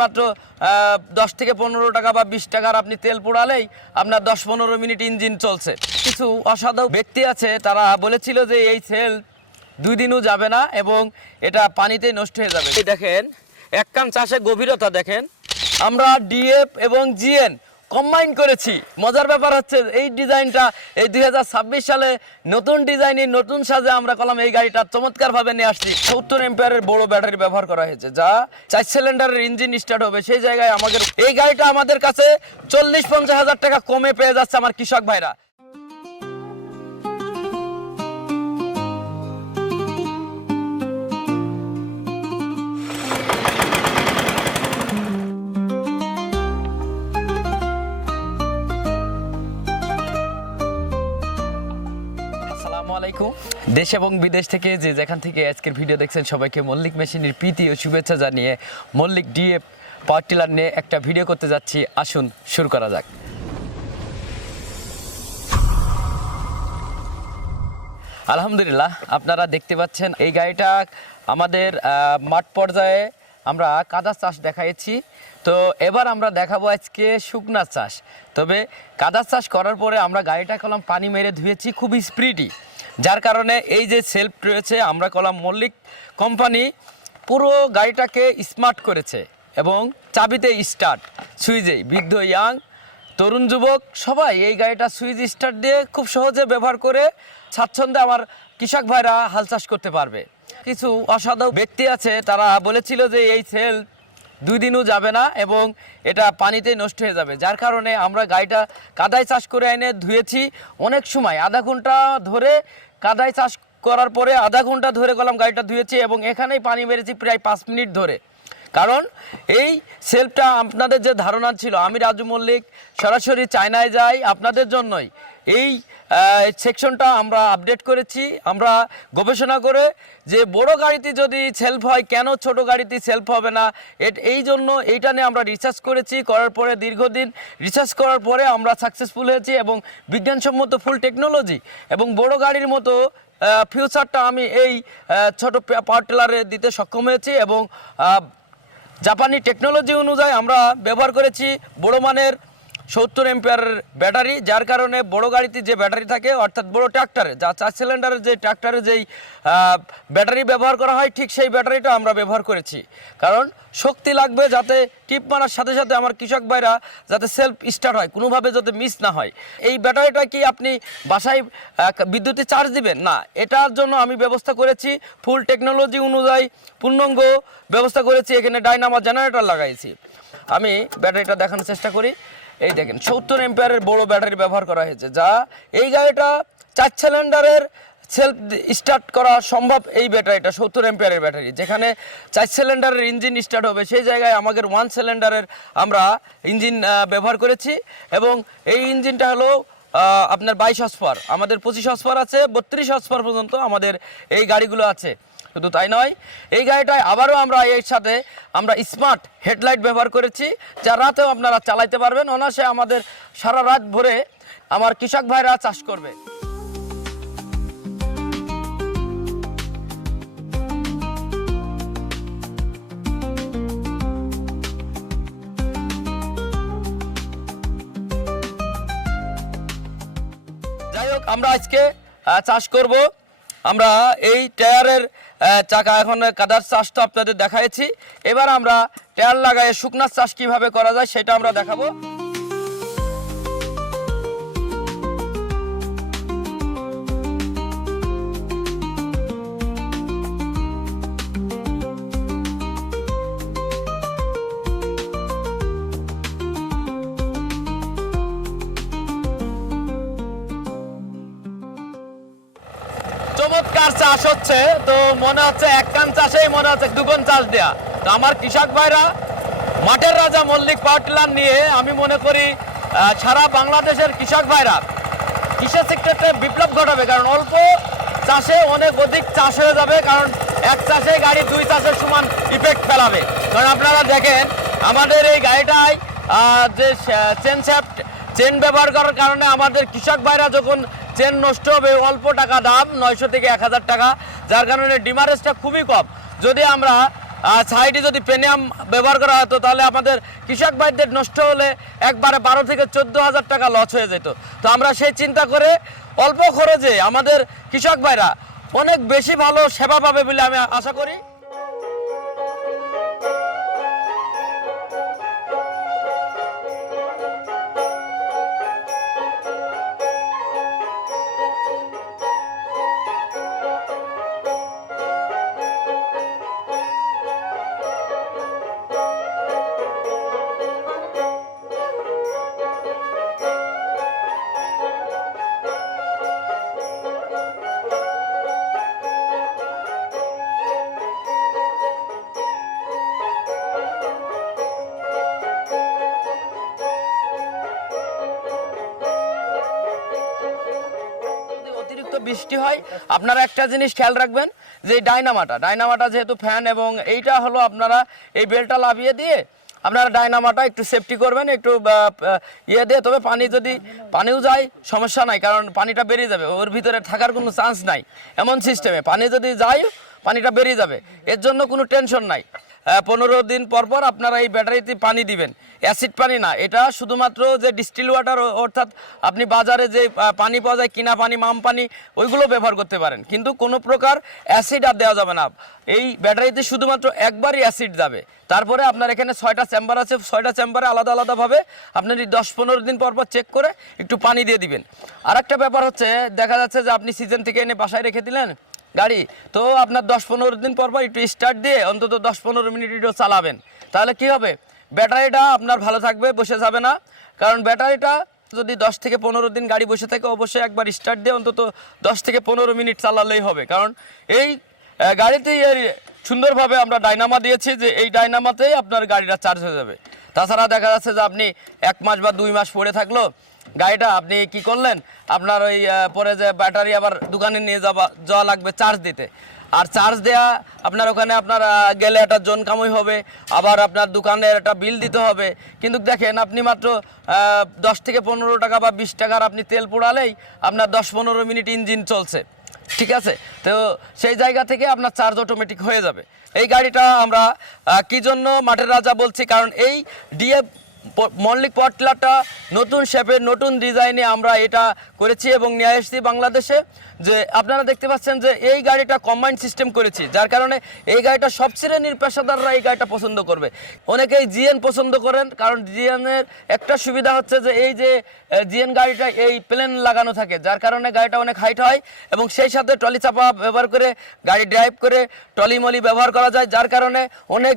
মাত্র 10 থেকে 15 টাকা বা 20 টাকার আপনি তেল পোড়ালেই আপনার 10-15 মিনিট ইঞ্জিন চলছে। কিছু অসাধু ব্যক্তি আছে, তারা বলেছিল যে এই সেল 2 দিনও যাবে না এবং এটা পানিতে নষ্ট হয়ে যাবে। এই দেখেন এক কান চাষে গভীরতা দেখেন, আমরা ডিএফ এবং জিএন কম্বাইন করেছি। মজার ব্যাপার হচ্ছে এই ডিজাইনটা এই 2026 সালে নতুন ডিজাইনে নতুন সাজে আমরা কলাম এই গাড়িটা চমৎকারভাবে নিয়ে আসছি। 70 এম্পিয়ারের বড় ব্যাটারি ব্যবহার করা হয়েছে, যা 4 সিলিন্ডারের ইঞ্জিন স্টার্ট হবে। সেই জায়গায় আমাদের এই গাড়িটা আমাদের কাছে 40-50 হাজার টাকা কমে পেয়ে যাচ্ছে আমার কৃষক ভাইরা। দেশ এবং বিদেশ থেকে যে যেখান থেকে আজকের ভিডিও দেখছেন সবাইকে মল্লিক মেশিনের প্রীতি ও শুভেচ্ছা জানিয়ে মল্লিক ডিএফ পাওয়ার টিলার নিয়ে একটা ভিডিও করতে যাচ্ছি। আসুন শুরু করা যাক। আলহামদুলিল্লাহ, আপনারা দেখতে পাচ্ছেন এই গাড়িটা আমাদের মাঠ পর্যায়ে আমরা কাদা চাষ দেখাইছি। তো এবার আমরা দেখাবো আজকে শুকনা চাষ। তবে কাদা চাষ করার পরে আমরা গাড়িটা কলাম পানি মেরে ধুয়েছি খুবই স্পিডি, যার কারণে এই যে সেলফ রয়েছে আমরা কলাম মল্লিক কোম্পানি পুরো গাড়িটাকে স্মার্ট করেছে এবং চাবিতে স্টার্ট, সুইচেই বৃদ্ধ ইয়াং তরুণ যুবক সবাই এই গাড়িটা সুইচ স্টার্ট দিয়ে খুব সহজে ব্যবহার করে স্বাচ্ছন্দ্যে আমার কৃষক ভাইরা হাল চাষ করতে পারবে। কিছু অসাধু ব্যক্তি আছে, তারা বলেছিল যে এই সেল 2 দিনও যাবে না এবং এটা পানিতে নষ্ট হয়ে যাবে, যার কারণে আমরা গাড়িটা কাদায় চাষ করে এনে ধুয়েছি। অনেক সময় আধা ঘন্টা ধরে কাদায় চাষ করার পরে আধা ঘন্টা ধরে গেলাম গাড়িটা ধুয়েছি এবং এখানেই পানি মেরেছি প্রায় 5 মিনিট ধরে। কারণ এই সেলফটা আপনাদের যে ধারণা ছিল আমি রাজু মল্লিক সরাসরি চায়নায় যাই আপনাদের জন্যই, এই সেকশনটা আমরা আপডেট করেছি। আমরা গবেষণা করে যে বড় গাড়িতে যদি সেলফ হয় কেন ছোট গাড়িতে সেলফ হবে না, এই জন্য এইটা নিয়ে আমরা রিসার্চ করেছি। করার পরে দীর্ঘদিন রিসার্চ করার পরে আমরা সাকসেসফুল হয়েছি এবং বিজ্ঞানসম্মত ফুল টেকনোলজি এবং বড় গাড়ির মতো ফিউচারটা আমি এই ছোট পাওয়ার টিলারে দিতে সক্ষম হয়েছি এবং জাপানি টেকনোলজি অনুযায়ী আমরা ব্যবহার করেছি বড় মানের 70 এম্পিয়ারের ব্যাটারি, যার কারণে বড় গাড়িতে যে ব্যাটারি থাকে অর্থাৎ বড় ট্র্যাক্টরে যা 4 সিলিন্ডারের যে ট্র্যাক্টরে যেই ব্যাটারি ব্যবহার করা হয় ঠিক সেই ব্যাটারিটা আমরা ব্যবহার করেছি। কারণ শক্তি লাগবে যাতে টিপ মারার সাথে সাথে আমার কৃষক ভাইরা যাতে সেলফ স্টার্ট হয়, কোনোভাবে যাতে মিস না হয়। এই ব্যাটারিটা কি আপনি বাসায় বিদ্যুতে চার্জ দিবেন না, এটার জন্য আমি ব্যবস্থা করেছি ফুল টেকনোলজি অনুযায়ী পূর্ণাঙ্গ ব্যবস্থা করেছি। এখানে ডাইনামো জেনারেটর লাগাইছি। আমি ব্যাটারিটা দেখানোর চেষ্টা করি। এই দেখেন 70 এম্পিয়ারের বড় ব্যাটারি ব্যবহার করা হয়েছে, যা এই গাড়িটা 4 সিলিন্ডারের সেলফ স্টার্ট করা সম্ভব। এই ব্যাটারিটা 70 এম্পিয়ারের ব্যাটারি, যেখানে 4 সিলিন্ডারের ইঞ্জিন স্টার্ট হবে সেই জায়গায় আমাদের 1 সিলিন্ডারের আমরা ইঞ্জিন ব্যবহার করেছি এবং এই ইঞ্জিনটা হলো আপনার 22 হর্সপাওয়ার, আমাদের 25 হর্সপাওয়ার আছে, 32 হর্সপাওয়ার পর্যন্ত আমাদের এই গাড়িগুলো আছে। শুধু তাই নয়, এই গাড়িটায় আবারও আমরা এর সাথে আমরা স্মার্ট হেডলাইট ব্যবহার করেছি, যা রাতেও আপনারা চালাইতে পারবেন অনায়াসে। আমাদের সারা রাত ভরে আমার কৃষক ভাইরা চাষ করবে। যাই হোক, আমরা আজকে চাষ করব। আমরা এই টায়ারের চাকা এখন কাদার চাষটা আপনাদের দেখাইছি। এবার আমরা টায়ার লাগাই শুকনা চাষ কিভাবে করা যায় সেটা আমরা দেখাবো। চমৎকার চাষ হচ্ছে, তো মনে হচ্ছে এক কান চাষেই মনে হচ্ছে 2 গুণ চাষ দেয়া। তো আমার কৃষক ভাইরা মাঠের রাজা মল্লিক পাওয়ার টিলার নিয়ে আমি মনে করি সারা বাংলাদেশের কৃষক ভাইরা কৃষি সেক্টরে বিপ্লব ঘটাবে। কারণ অল্প চাষে অনেক অধিক চাষ হয়ে যাবে, কারণ এক চাষে গাড়ি 2 চাষের সমান ইফেক্ট ফেলাবে। কারণ আপনারা দেখেন আমাদের এই গাড়িটায় যে চেন ব্যবহার করার কারণে আমাদের কৃষক ভাইরা যখন চেন নষ্ট হবে অল্প টাকা দাম 900 থেকে 1000 টাকা, যার কারণে ডিমারেজটা খুবই কম। যদি আমরা সাইডে যদি প্রিমিয়াম ব্যবহার করা হতো তাহলে আমাদের কৃষক ভাইদের নষ্ট হলে একবারে 12 থেকে 14,000 টাকা লস হয়ে যেত। তো আমরা সেই চিন্তা করে অল্প খরচে আমাদের কৃষক ভাইরা অনেক বেশি ভালো সেবা পাবে বলে আমি আশা করি। অতিরিক্ত বৃষ্টি হয় আপনারা একটা জিনিস খেয়াল রাখবেন যে ডাইনামাটা যেহেতু ফ্যান এবং এইটা হলো আপনারা এই বেলটা লাভিয়ে দিয়ে আপনারা ডাইনামাটা একটু সেফটি করবেন, একটু ইয়ে দিয়ে। তবে পানিও যায় সমস্যা নাই, কারণ পানিটা বেরিয়ে যাবে, ওর ভিতরে থাকার কোনো চান্স নাই। এমন সিস্টেমে পানি যদি যায় পানিটা বেরিয়ে যাবে, এর জন্য কোনো টেনশন নাই। 15 দিন পর পর আপনারা এই ব্যাটারিতে পানি দিবেন, অ্যাসিড পানি না, এটা শুধুমাত্র যে ডিস্টিল ওয়াটার, অর্থাৎ আপনি বাজারে যে পানি পাওয়া যায় কিনা পানি, মাম পানি, ওইগুলো ব্যবহার করতে পারেন, কিন্তু কোনো প্রকার অ্যাসিড আর দেওয়া যাবে না। এই ব্যাটারিতে শুধুমাত্র একবারই অ্যাসিড যাবে। তারপরে আপনার এখানে 6টা চেম্বার আছে, 6টা চেম্বারে আলাদা আলাদাভাবে আপনি 10-15 দিন পর পর চেক করে একটু পানি দিয়ে দিবেন। আর একটা ব্যাপার হচ্ছে, দেখা যাচ্ছে যে আপনি সিজন থেকে এনে বাসায় রেখে দিলেন গাড়ি, তো আপনার 10-15 দিন পর পর একটু স্টার্ট দিয়ে অন্তত 10-15 মিনিট একটু চালাবেন, তাহলে কি হবে, ব্যাটারিটা আপনার ভালো থাকবে, বসে যাবে না। কারণ ব্যাটারিটা যদি 10 থেকে 15 দিন গাড়ি বসে থাকে, অবশ্যই একবার স্টার্ট দিয়ে অন্তত 10 থেকে 15 মিনিট চালালেই হবে। কারণ এই গাড়িতেই সুন্দরভাবে আমরা ডাইনামা দিয়েছি, যে এই ডাইনামাতেই আপনার গাড়িটা চার্জ হয়ে যাবে। তাছাড়া দেখা যাচ্ছে যে আপনি 1 মাস বা 2 মাস পরে থাকলো গাড়িটা, আপনি কি করলেন, আপনার ওই পরে যে ব্যাটারি আবার দোকানে নিয়ে যাওয়া লাগবে চার্জ দিতে, আর চার্জ দেয়া আপনার ওখানে আপনার গেলে একটা জন কামই হবে, আবার আপনার দোকানের একটা বিল দিতে হবে। কিন্তু দেখেন আপনি মাত্র 10 থেকে 15 টাকা বা 20 টাকার আপনি তেল পোড়ালেই আপনার 10-15 মিনিট ইঞ্জিন চলছে, ঠিক আছে। তো সেই জায়গা থেকে আপনার চার্জ অটোমেটিক হয়ে যাবে। এই গাড়িটা আমরা কি জন্য মাঠের রাজা বলছি, কারণ এই ডিএফ মল্লিক পাওয়ার টিলারটা নতুন শেপের নতুন ডিজাইনে আমরা এটা করেছি এবং নিয়ে এসেছি বাংলাদেশে। যে আপনারা দেখতে পাচ্ছেন যে এই গাড়িটা কম্বাইন্ড সিস্টেম করেছি, যার কারণে এই গাড়িটা সব শ্রেণীর পেশাদাররা এই গাড়িটা পছন্দ করবে। অনেকেই জিএন পছন্দ করেন, কারণ জিএনের একটা সুবিধা হচ্ছে যে এই যে জিএন গাড়িটা এই প্লেন লাগানো থাকে, যার কারণে গাড়িটা অনেক হাইট হয় এবং সেই সাথে ট্রলি চাপা ব্যবহার করে গাড়ি ড্রাইভ করে ট্রলিমলি ব্যবহার করা যায়, যার কারণে অনেক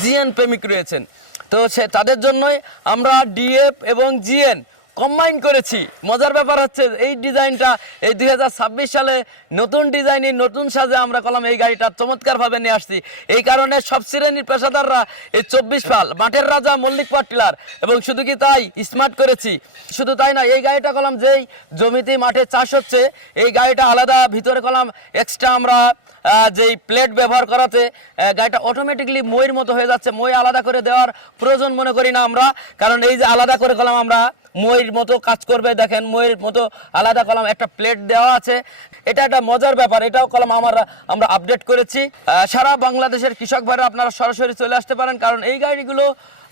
জিএন প্রেমিক রয়েছেন। তো তাদের জন্যই আমরা ডিএফ এবং জিএন কম্বাইন করেছি। মজার ব্যাপার হচ্ছে এই ডিজাইনটা এই 2026 সালে নতুন ডিজাইনে নতুন সাজে আমরা কলাম এই গাড়িটা চমৎকারভাবে নিয়ে আসছি। এই কারণে সব শ্রেণীর পেশাদাররা এই 24 ফাল মাঠের রাজা মল্লিক পাওয়ার টিলার, এবং শুধু কি তাই স্মার্ট করেছি, শুধু তাই না, এই গাড়িটা কলাম যেই জমিতে মাঠে চাষ হচ্ছে এই গাড়িটা আলাদা ভিতরে কলাম এক্সট্রা আমরা যেই প্লেট ব্যবহার করাতে গাড়িটা অটোমেটিকলি মইয়ের মতো হয়ে যাচ্ছে। মই আলাদা করে দেওয়ার প্রয়োজন মনে করি না আমরা, কারণ এই যে আলাদা করে কলাম আমরা মইয়ের মতো কাজ করবে, দেখেন মইয়ের মতো আলাদা কলাম একটা প্লেট দেওয়া আছে। এটা একটা মজার ব্যাপার, এটাও কলাম আমরা আপডেট করেছি। সারা বাংলাদেশের কৃষক ভাইরা আপনারা সরাসরি চলে আসতে পারেন, কারণ এই গাড়িগুলো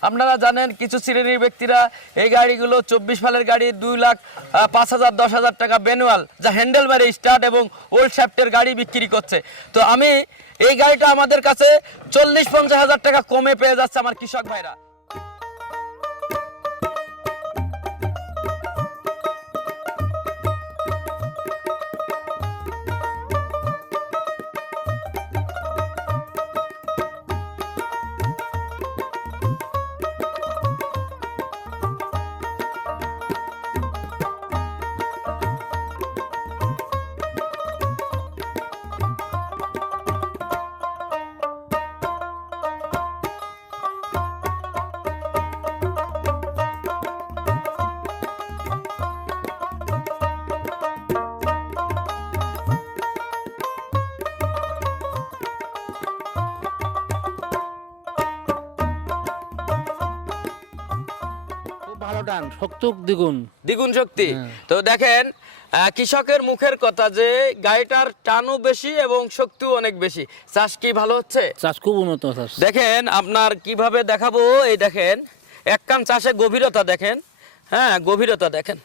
আপনারা জানেন কিছু শ্রেণীর ব্যক্তিরা এই গাড়িগুলো 24 ফালের গাড়ি 2,05,000 10,000 টাকা ম্যানুয়াল, যা হ্যান্ডেল মেরে স্টার্ট এবং ওল্ড শ্যাফটের গাড়ি বিক্রি করছে। তো আমি এই গাড়িটা আমাদের কাছে 40-50 হাজার টাকা কমে পেয়ে যাচ্ছে আমার কৃষক ভাইরা। 12 টান, শক্ত দ্বিগুণ। দ্বিগুণ শক্তি। তো দেখেন কৃষকের মুখের কথা যে গাড়িটার টানও বেশি এবং শক্তিও অনেক বেশি। চাষ কি ভালো হচ্ছে? চাষ খুব উন্নত চাষ। দেখেন আপনার কিভাবে দেখাবো, এই দেখেন এক কান চাষে গভীরতা দেখেন, হ্যাঁ গভীরতা দেখেন,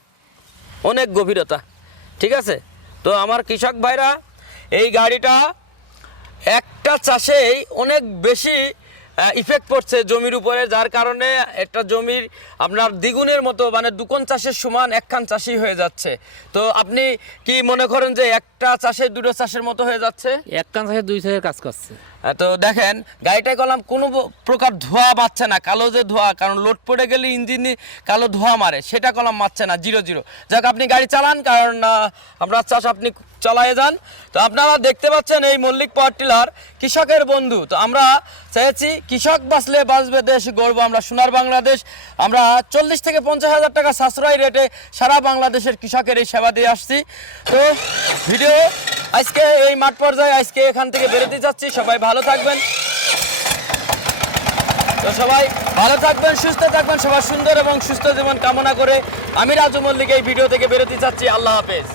অনেক গভীরতা, ঠিক আছে। তো আমার কৃষক ভাইরা এই গাড়িটা একটা চাষেই অনেক বেশি ইফেক্ট পড়ছে জমির উপরে, যার কারণে একটা জমির আপনার দ্বিগুণের মতো মানে দুকোন চাষের সমান একখান চাষই হয়ে যাচ্ছে। তো আপনি কি মনে করেন যে একটা চাষে দুটো চাষের মতো হয়ে যাচ্ছে? এক কান চাষে 2 চাষের কাজ করছে। তো দেখেন গাড়িটায় কলাম কোনো প্রকার ধোঁয়া বাচ্ছে না, কালো যে ধোঁয়া, কারণ লোড পড়ে গেলে ইঞ্জিনে কালো ধোঁয়া মারে, সেটা কলাম মারছে না, 0 যাক আপনি গাড়ি চালান, কারণ আপনার চাষ আপনি চালায়ে যান। তো আপনারা দেখতে পাচ্ছেন এই মল্লিক পাওয়ার টিলার কৃষকের বন্ধু। তো আমরা চেয়েছি কৃষক বাঁচলে বাঁচবে দেশ, গর্ব আমরা সোনার বাংলাদেশ। আমরা 40 থেকে 50 হাজার টাকা সাশ্রয়ী রেটে সারা বাংলাদেশের কৃষকের এই সেবা দিয়ে আসছি। তো ভিডিও আজকে এই মাঠ পর্যায়ে আজকে এখান থেকে বেরোতে যাচ্ছি। সবাই ভালো থাকবেন, তো সবাই ভালো থাকবেন, সুস্থ থাকবেন, সবার সুন্দর এবং সুস্থ জীবন কামনা করে আমি রাজু মল্লিক এই ভিডিও থেকে বেরোতে যাচ্ছি। আল্লাহ হাফেজ।